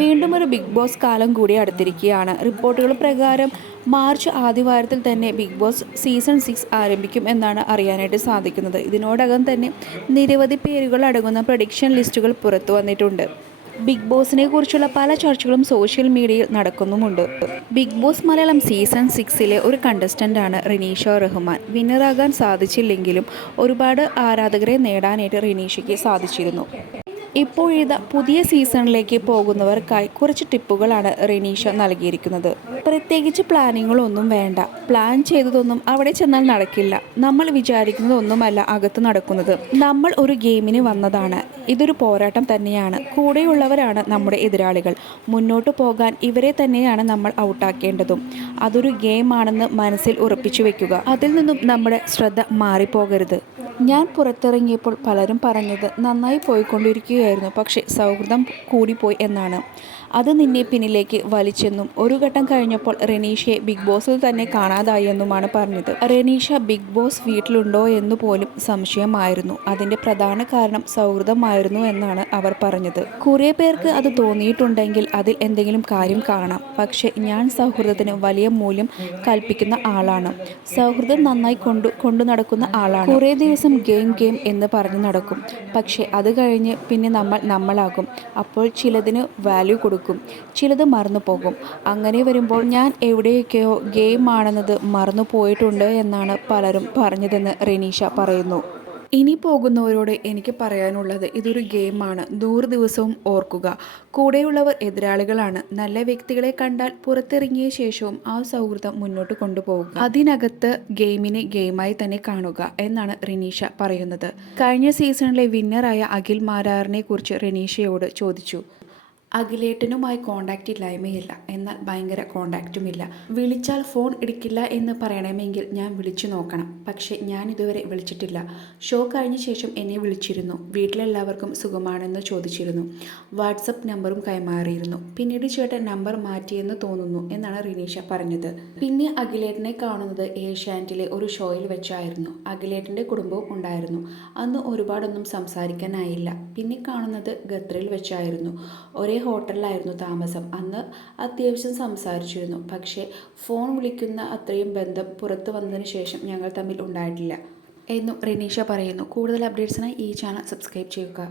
വീണ്ടും ഒരു big boss കാലം കൂടി അടുത്തിരിക്കുകയാണ്. റിപ്പോർട്ടുകൾ പ്രകാരം മാർച്ച് ആദ്യവാരത്തിൽ തന്നെ ബിഗ് ബോസ് സീസൺ 6 ആരംഭിക്കും എന്നാണ് അറിയാനായിട്ട് സാധിക്കുന്നത്. ഇതിനോടകം തന്നെ നിരവധി പേരുകൾ അടങ്ങുന്ന പ്രഡിക്ഷൻ ലിസ്റ്റുകൾ പുറത്തു വന്നിട്ടുണ്ട്. ബിഗ് ബോസിനെ കുറിച്ചുള്ള പല ചർച്ചകളും സോഷ്യൽ മീഡിയയിൽ നടക്കുന്നുമുണ്ട്. ബിഗ് ബോസ് മലയാളം സീസൺ 6ലെ ഒരു കണ്ടസ്റ്റൻ്റാണ് റിനീഷ റഹ്മാൻ. വിന്നറാകാൻ സാധിച്ചില്ലെങ്കിലും ഒരുപാട് ആരാധകരെ നേടാനായിട്ട് റിനീഷയ്ക്ക് സാധിച്ചിരുന്നു. ഇപ്പോഴിതാ പുതിയ സീസണിലേക്ക് പോകുന്നവർക്കായി കുറച്ച് ടിപ്പുകളാണ് റിനീഷ നൽകിയിരിക്കുന്നത്. പ്രത്യേകിച്ച് പ്ലാനിങ്ങുകളൊന്നും വേണ്ട. പ്ലാൻ ചെയ്തതൊന്നും അവിടെ ചെന്നാൽ നടക്കില്ല. നമ്മൾ വിചാരിക്കുന്നതൊന്നുമല്ല അകത്ത് നടക്കുന്നത്. നമ്മൾ ഒരു ഗെയിമിന് വന്നതാണ്. ഇതൊരു പോരാട്ടം തന്നെയാണ്. കൂടെയുള്ളവരാണ് നമ്മുടെ എതിരാളികൾ. മുന്നോട്ട് പോകാൻ ഇവരെ തന്നെയാണ് നമ്മൾ ഔട്ടാക്കേണ്ടതും. അതൊരു ഗെയിമാണെന്ന് മനസ്സിൽ ഉറപ്പിച്ചു വെക്കുക. അതിൽ നിന്നും നമ്മുടെ ശ്രദ്ധ മാറിപ്പോകരുത്. ഞാൻ പുറത്തിറങ്ങിയപ്പോൾ പലരും പറഞ്ഞത് നന്നായി പോയിക്കൊണ്ടിരിക്കുകയായിരുന്നു, പക്ഷേ സൗഹൃദം കൂടിപ്പോയി എന്നാണ്. അത് നിന്നെ പിന്നിലേക്ക് വലിച്ചെന്നും ഒരു ഘട്ടം കഴിഞ്ഞപ്പോൾ റെനീഷയെ ബിഗ് ബോസിൽ തന്നെ കാണാതായി എന്നുമാണ് പറഞ്ഞത്. റെനീഷ ബിഗ് ബോസ് വീട്ടിലുണ്ടോ എന്ന് പോലും സംശയമായിരുന്നു. അതിൻ്റെ പ്രധാന കാരണം സൗഹൃദമായിരുന്നു എന്നാണ് അവർ പറഞ്ഞത്. കുറേ പേർക്ക് അത് തോന്നിയിട്ടുണ്ടെങ്കിൽ അതിൽ എന്തെങ്കിലും കാര്യം കാണാം. പക്ഷേ ഞാൻ സൗഹൃദത്തിന് വലിയ മൂല്യം കൽപ്പിക്കുന്ന ആളാണ്. സൗഹൃദം നന്നായി കൊണ്ടു നടക്കുന്ന ആളാണ്. കുറേ ദിവസം ഗെയിം എന്ന് പറഞ്ഞ് നടക്കും. പക്ഷേ അത് കഴിഞ്ഞ് പിന്നെ നമ്മളാകും. അപ്പോൾ ചിലതിന് വാല്യൂ കൊടുക്കും, ചിലത് മറന്നു പോകും. അങ്ങനെ വരുമ്പോൾ ഞാൻ എവിടെയൊക്കെയോ ഗെയിം ആണെന്നത് മറന്നു പോയിട്ടുണ്ട് എന്നാണ് പലരും പറഞ്ഞതെന്ന് റെനീഷ പറയുന്നു. ഇനി പോകുന്നവരോട് എനിക്ക് പറയാനുള്ളത് ഇതൊരു ഗെയിമാണ്. 100 ദിവസവും ഓർക്കുക, കൂടെയുള്ളവർ എതിരാളികളാണ്. നല്ല വ്യക്തികളെ കണ്ടാൽ പുറത്തിറങ്ങിയ ശേഷവും ആ സൗഹൃദം മുന്നോട്ട് കൊണ്ടുപോകുക. അതിനകത്ത് ഗെയിമിനെ ഗെയിമായി തന്നെ കാണുക എന്നാണ് റെനീഷ പറയുന്നത്. കഴിഞ്ഞ സീസണിലെ വിന്നറായ അഖിൽ മാരാറിനെ കുറിച്ച് റെനീഷയോട് ചോദിച്ചു. അഖിലേട്ടനുമായി കോണ്ടാക്റ്റ് ഇല്ലായ്മയില്ല, എന്നാൽ ഭയങ്കര കോണ്ടാക്റ്റുമില്ല. വിളിച്ചാൽ ഫോൺ എടുക്കില്ല എന്ന് പറയണമെങ്കിൽ ഞാൻ വിളിച്ചു നോക്കണം. പക്ഷേ ഞാൻ ഇതുവരെ വിളിച്ചിട്ടില്ല. ഷോ കഴിഞ്ഞ ശേഷം എന്നെ വിളിച്ചിരുന്നു. വീട്ടിലെല്ലാവർക്കും സുഖമാണെന്ന് ചോദിച്ചിരുന്നു. വാട്സപ്പ് നമ്പറും കൈമാറിയിരുന്നു. പിന്നീട് ചേട്ടൻ നമ്പർ മാറ്റിയെന്ന് തോന്നുന്നു എന്നാണ് റിനീഷ പറഞ്ഞത്. പിന്നെ അഖിലേട്ടനെ കാണുന്നത് ഏഷ്യാനെറ്റിലെ ഒരു ഷോയിൽ വെച്ചായിരുന്നു. അഖിലേട്ടൻ്റെ കുടുംബവും ഉണ്ടായിരുന്നു. അന്ന് ഒരുപാടൊന്നും സംസാരിക്കാനായില്ല. പിന്നെ കാണുന്നത് ഖത്തറിൽ വെച്ചായിരുന്നു. ഒരേ ഹോട്ടലിലായിരുന്നു താമസം. അന്ന് അത്യാവശ്യം സംസാരിച്ചിരുന്നു. പക്ഷേ ഫോൺ വിളിക്കുന്ന അത്രയും ബന്ധം പുറത്തു വന്നതിന് ശേഷം ഞങ്ങൾ തമ്മിൽ ഉണ്ടായിട്ടില്ല എന്നും റിനീഷ പറയുന്നു. കൂടുതൽ അപ്ഡേറ്റ്സിനായി ഈ ചാനൽ സബ്സ്ക്രൈബ് ചെയ്യുക.